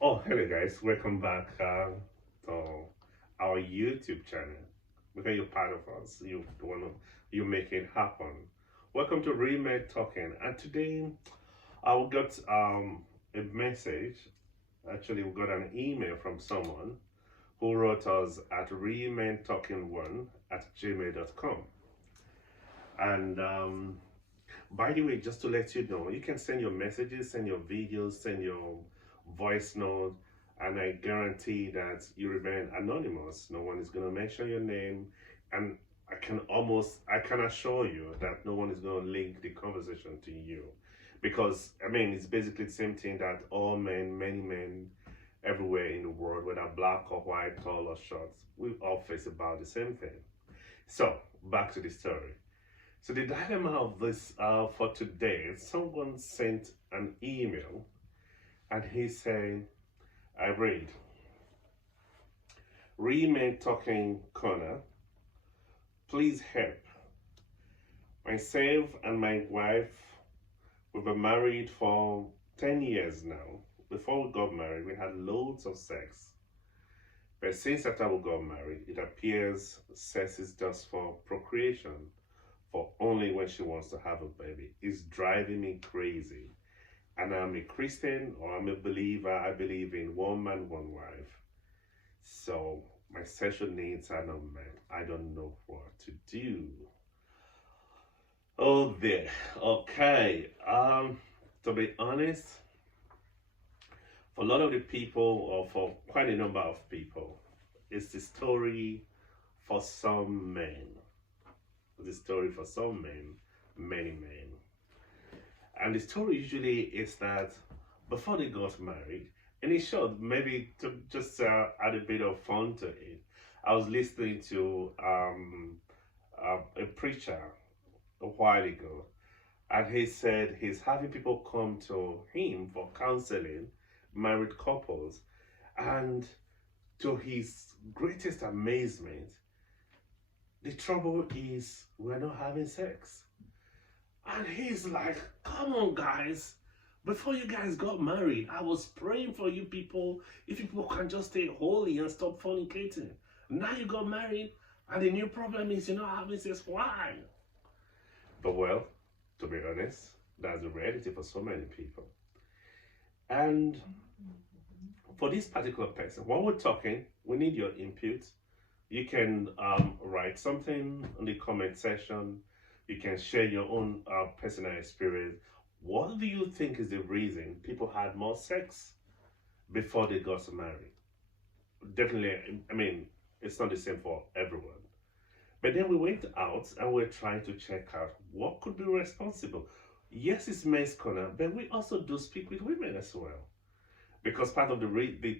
Oh, hello guys, welcome back to our YouTube channel. Because you're part of us, you make it happen. Welcome to Remake Talking, and today I got a message. Actually, we got an email from someone who wrote us at remaintalking1@gmail.com. And by the way, just to let you know, you can send your messages, send your videos, send your voice note, and I guarantee that you remain anonymous. No one is going to mention your name, and I can assure you that no one is going to link the conversation to you, because I mean it's basically the same thing that all men, many men, everywhere in the world, whether black or white, tall or short, we all face about the same thing. So back to the story. So the dilemma of this for today, someone sent an email and he said, I read, Remain Talking Corner, please help. Myself and my wife, we've been married for 10 years now. Before we got married, we had loads of sex. But since after we got married, it appears sex is just for procreation, for only when she wants to have a baby. It's driving me crazy. And I'm a Christian or I'm a believer. I believe in one man, one wife. So my sexual needs are not met. I don't know what to do. Oh there. Okay. To be honest, for a lot of the people, or for quite a number of people, it's the story for some men. The story for some men, many men. And the story usually is that before they got married, and in short, maybe to just add a bit of fun to it, I was listening to a preacher a while ago, and he said he's having people come to him for counseling, married couples, and to his greatest amazement, the trouble is we're not having sex. And he's like, come on, guys. Before you guys got married, I was praying for you people. If you people can just stay holy and stop fornicating. Now you got married, and the new problem is you're not having sex. Why? But well, to be honest, that's the reality for so many people. And for this particular person, while we're talking, we need your input. You can write something in the comment section. You can share your own personal experience. What do you think is the reason people had more sex before they got married? Definitely, I mean, it's not the same for everyone. But then we went out and we're trying to check out what could be responsible. Yes, it's men's corner, but we also do speak with women as well. Because part of the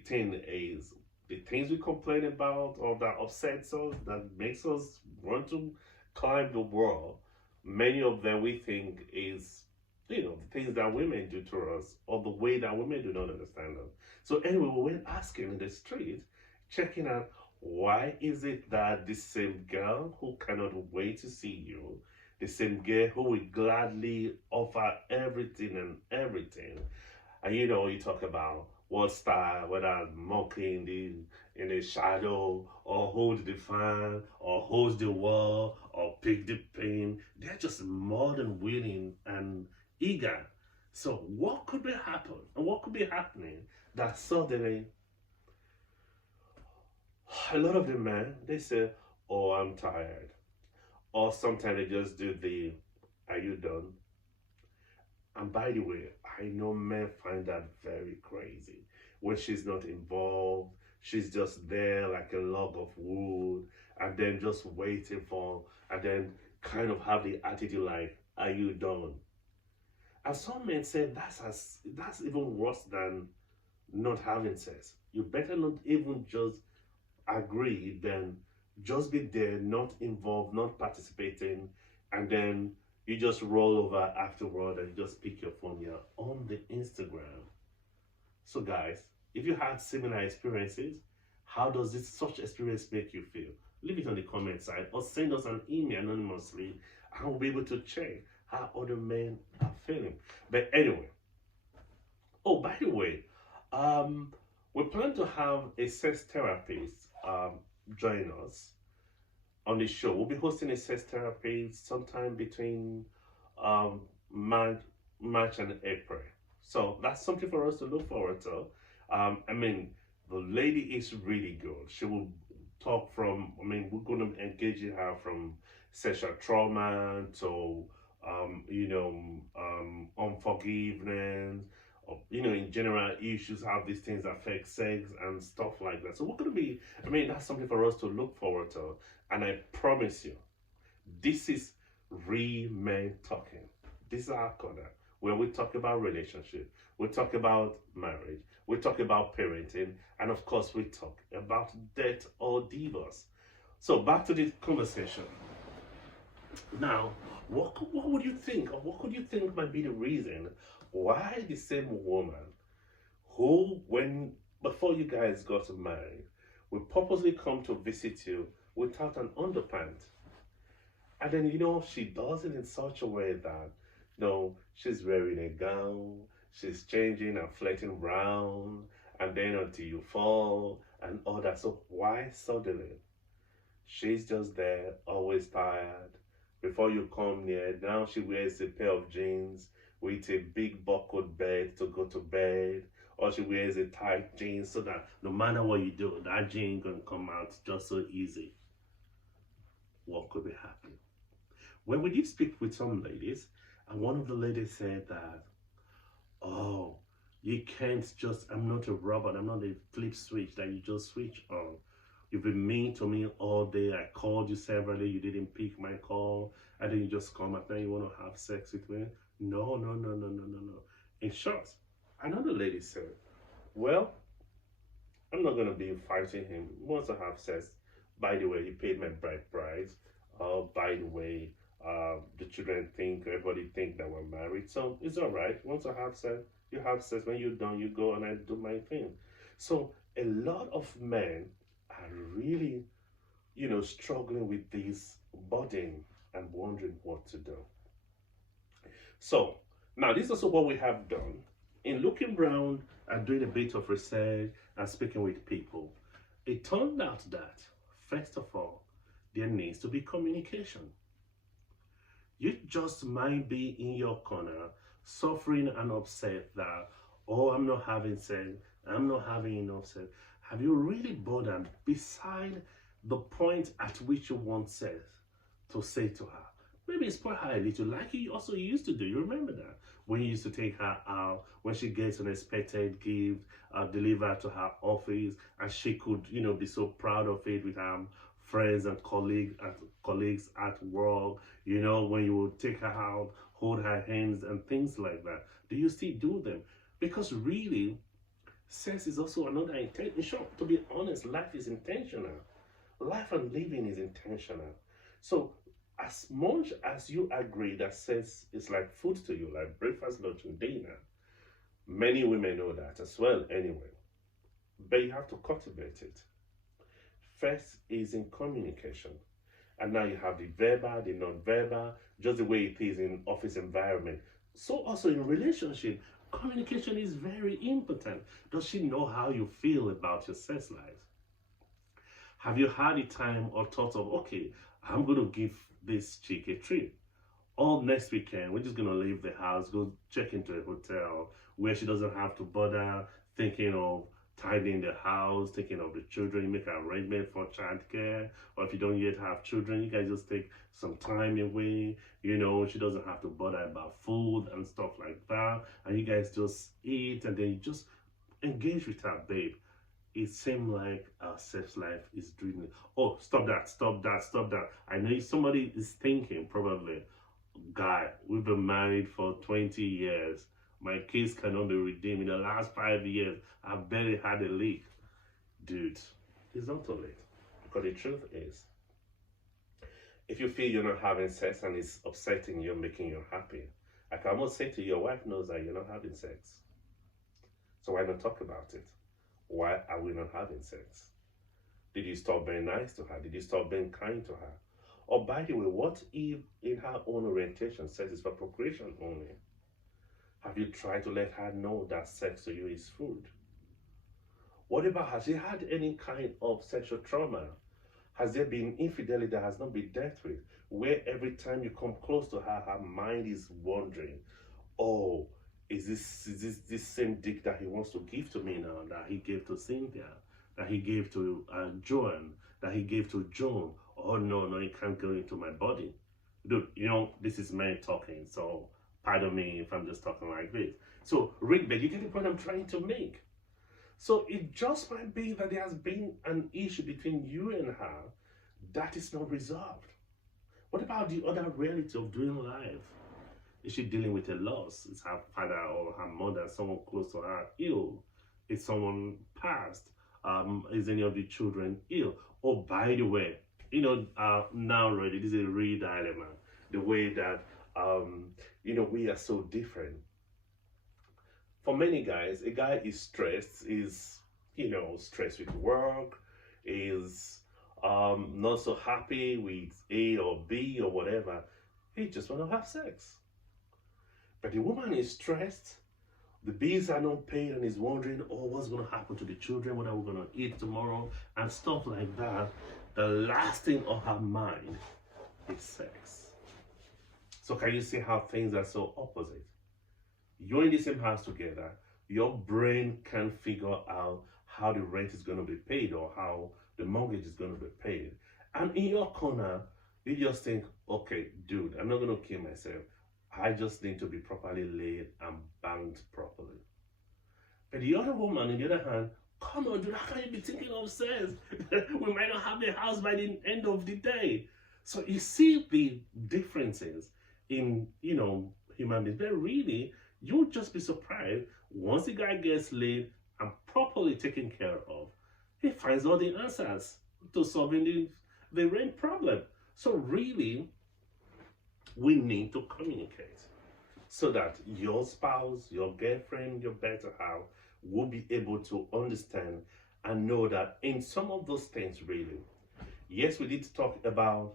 thing is the things we complain about or that upsets us, that makes us want to climb the wall, many of them we think is, the things that women do to us or the way that women do not understand us. So anyway, we went asking in the street, checking out why is it that the same girl who cannot wait to see you, the same girl who will gladly offer everything and everything, and you talk about what style, whether mocking in the shadow, or hold the fan, or hold the wall, or pick the pin. They're just more than willing and eager. So what could be happen? And what could be happening that suddenly a lot of the men they say, "Oh, I'm tired," or sometimes they just do the, "Are you done?" And by the way, I know men find that very crazy. When she's not involved, she's just there like a log of wood, and then just waiting for, and then kind of have the attitude like, "Are you done?" And some men say that's even worse than not having sex. You better not even just agree than just be there, not involved, not participating, and then you just roll over afterward and just pick your phone. You're on the Instagram. So guys, if you had similar experiences, how does this such experience make you feel? Leave it on the comment side or send us an email anonymously and we'll be able to check how other men are feeling. But anyway, oh by the way, We plan to have a sex therapist join us on the show. We'll be hosting a sex therapy sometime between um, March, March and April. So that's something for us to look forward to. I mean, the lady is really good. She will talk from, I mean, we're going to engage in her from sexual trauma to, unforgiveness, or, in general issues, how these things affect sex and stuff like that. So we're going to be, I mean, that's something for us to look forward to. And I promise you, this is real men talking. This is our corner where we talk about relationship, we talk about marriage, we talk about parenting, and of course, we talk about death or divorce. So back to this conversation. Now, what would you think, or what could you think might be the reason why the same woman who, when before you guys got married, will purposely come to visit you without an underpant? And then, she does it in such a way that, she's wearing a gown, she's changing and flirting around, and then until you fall and all that. So why suddenly? She's just there, always tired. Before you come near, now she wears a pair of jeans with a big buckled belt to go to bed, or she wears a tight jeans so that no matter what you do, that jean can come out just so easy. What could be happening? When we did speak with some ladies, and one of the ladies said that, oh, you can't just, I'm not a robot, I'm not a flip switch that you just switch on. You've been mean to me all day. I called you severally, you didn't pick my call, and then you just come and then you want to have sex with me. No, no, no, no, no, no, no. In short, another lady said, well, I'm not gonna be fighting him. He wants to have sex. By the way, he paid my bride price. By the way, the children think, everybody think that we're married. So it's all right. Once I have sex, you have sex. When you're done, you go and I do my thing. So a lot of men are really, struggling with this burden and wondering what to do. So now this is also what we have done. In looking around and doing a bit of research and speaking with people, it turned out that, first of all, there needs to be communication. You just might be in your corner suffering and upset that, oh, I'm not having sex, I'm not having enough sex. Have you really bothered beside the point at which you want sex to say to her? Maybe spoil her a little, like you also used to do. You remember that? When you used to take her out, when she gets an expected gift, delivered to her office, and she could, be so proud of it with her friends and colleagues at work, when you would take her out, hold her hands and things like that. Do you still do them? Because really, sex is also another intention. Sure, to be honest, life is intentional. Life and living is intentional. So as much as you agree that sex is like food to you, like breakfast, lunch, and dinner, many women know that as well anyway. But you have to cultivate it. First is in communication. And now you have the verbal, the non-verbal, just the way it is in office environment. So also in relationship, communication is very important. Does she know how you feel about your sex life? Have you had the time or thought of, okay, I'm going to give this chick a treat? All next weekend, we're just going to leave the house, go check into a hotel where she doesn't have to bother thinking of tidying the house, taking of the children. You make an arrangement for childcare, or if you don't yet have children, you guys just take some time away. She doesn't have to bother about food and stuff like that, and you guys just eat and then you just engage with her, babe. It seems like our sex life is doing it. Oh, stop that, stop that, stop that. I know somebody is thinking, probably, guy, we've been married for 20 years. My case cannot be redeemed. In the last 5 years, I've barely had a leak. Dude, it's not too late. Because the truth is, if you feel you're not having sex and it's upsetting you, making you happy, I can almost say to you, your wife knows that you're not having sex. So why not talk about it? Why are we not having sex? Did you stop being nice to her? Did you stop being kind to her? Or by the way, what if in her own orientation, sex is for procreation only? Have you tried to let her know that sex to you is food? What about, has she had any kind of sexual trauma? Has there been infidelity that has not been dealt with? Where every time you come close to her, her mind is wondering, oh, is this same dick that he wants to give to me now, that he gave to Cynthia, that he gave to Joan, that he gave to Joan? Oh no, no, it can't go into my body. Dude, this is men talking, so pardon me if I'm just talking like this. So, but you get the point I'm trying to make. So it just might be that there has been an issue between you and her that is not resolved. What about the other reality of doing life? Is she dealing with a loss? Is her father or her mother, someone close to her, ill? Is someone passed? Is any of the children ill? Oh, by the way, now already, this is a real dilemma. The way that, we are so different. For many guys, a guy is stressed, stressed with work, is not so happy with A or B or whatever. He just want to have sex. But the woman is stressed, the bills are not paid, and is wondering, oh, what's going to happen to the children? What are we going to eat tomorrow? And stuff like that. The last thing on her mind is sex. So can you see how things are so opposite? You're in the same house together. Your brain can't figure out how the rent is going to be paid or how the mortgage is going to be paid. And in your corner, you just think, okay, dude, I'm not going to kill myself. I just need to be properly laid and banged properly. But the other woman, on the other hand, come on, dude, how can you be thinking of sex? We might not have a house by the end of the day. So you see the differences in, human beings. But really, you'll just be surprised once the guy gets laid and properly taken care of, he finds all the answers to solving the rent problem. So really, we need to communicate so that your spouse, your girlfriend, your better half will be able to understand and know that in some of those things, really, yes, we did talk about,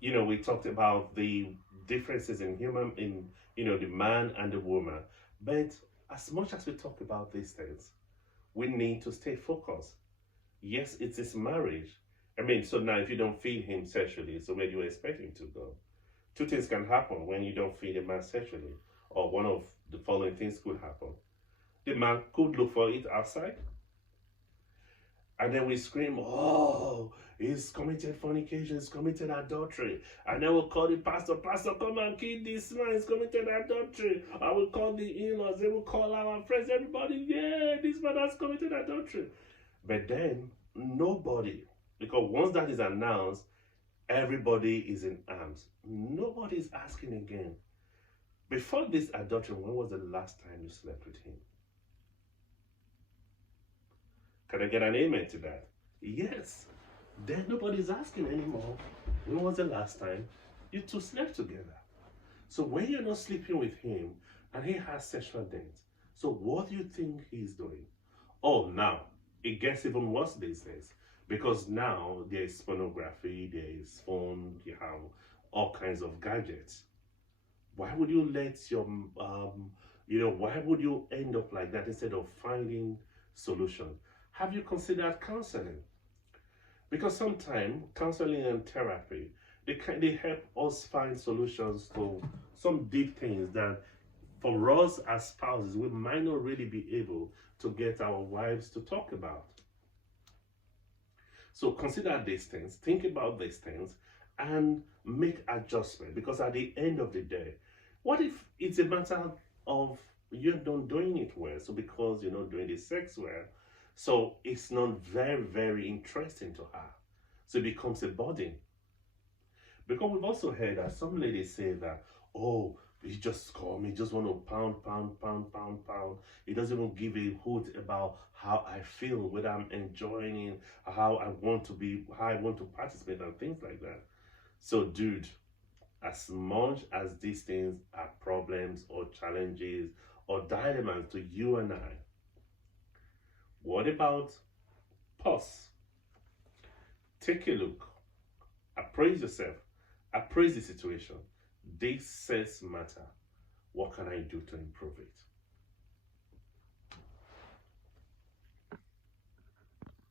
we talked about the differences in the man and the woman. But as much as we talk about these things, we need to stay focused. Yes, it's his marriage. So now if you don't feed him sexually, so where do you expect him to go? Two things can happen when you don't feed a man sexually, or one of the following things could happen. The man could look for it outside, and then we scream, oh, he's committed fornication, he's committed adultery. And then we'll call the pastor, come and kill this man, he's committed adultery. I will call the in-laws, they will call our friends, everybody, yeah, this man has committed adultery. But then, nobody, because once that is announced, everybody is in arms. Nobody is asking again, before this adultery, when was the last time you slept with him? Can I get an amen to that? Yes. Then nobody's asking anymore, when was the last time you two slept together? So when you're not sleeping with him and he has sexual dates, so what do you think he's doing? Oh, now, it gets even worse these days. Because now there is pornography, there is phone, you have all kinds of gadgets. Why would you let why would you end up like that instead of finding solutions? Have you considered counseling? Because sometimes counseling and therapy, they help us find solutions to some deep things that for us as spouses, we might not really be able to get our wives to talk about. So consider these things, think about these things, and make adjustment. Because at the end of the day, what if it's a matter of you're not doing it well? So because you're not doing the sex well, so it's not very, very interesting to her. So it becomes a burden. Because we've also heard that some ladies say that, oh, he just called me, just want to pound. He doesn't even give a hoot about how I feel, whether I'm enjoying it, how I want to participate, and things like that. So, dude, as much as these things are problems or challenges or dilemmas to you and I, what about pause? Take a look, appraise yourself, appraise the situation. This says matter. What can I do to improve it?